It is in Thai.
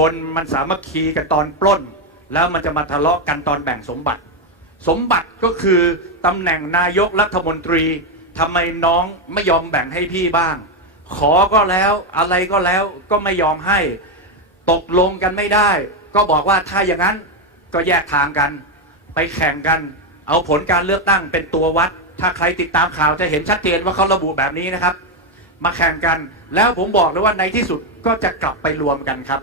คนมันสามัคคีกันตอนปล้นแล้วมันจะมาทะเลาะกันตอนแบ่งสมบัติสมบัติก็คือตำแหน่งนายกรัฐมนตรีทำไมน้องไม่ยอมแบ่งให้พี่บ้างขอก็แล้วอะไรก็แล้วก็ไม่ยอมให้ตกลงกันไม่ได้ก็บอกว่าถ้าอย่างนั้นก็แยกทางกันไปแข่งกันเอาผลการเลือกตั้งเป็นตัววัดถ้าใครติดตามข่าวจะเห็นชัดเจนว่าเขาระบุแบบนี้นะครับมาแข่งกันแล้วผมบอกเลยว่าในที่สุดก็จะกลับไปรวมกันครับ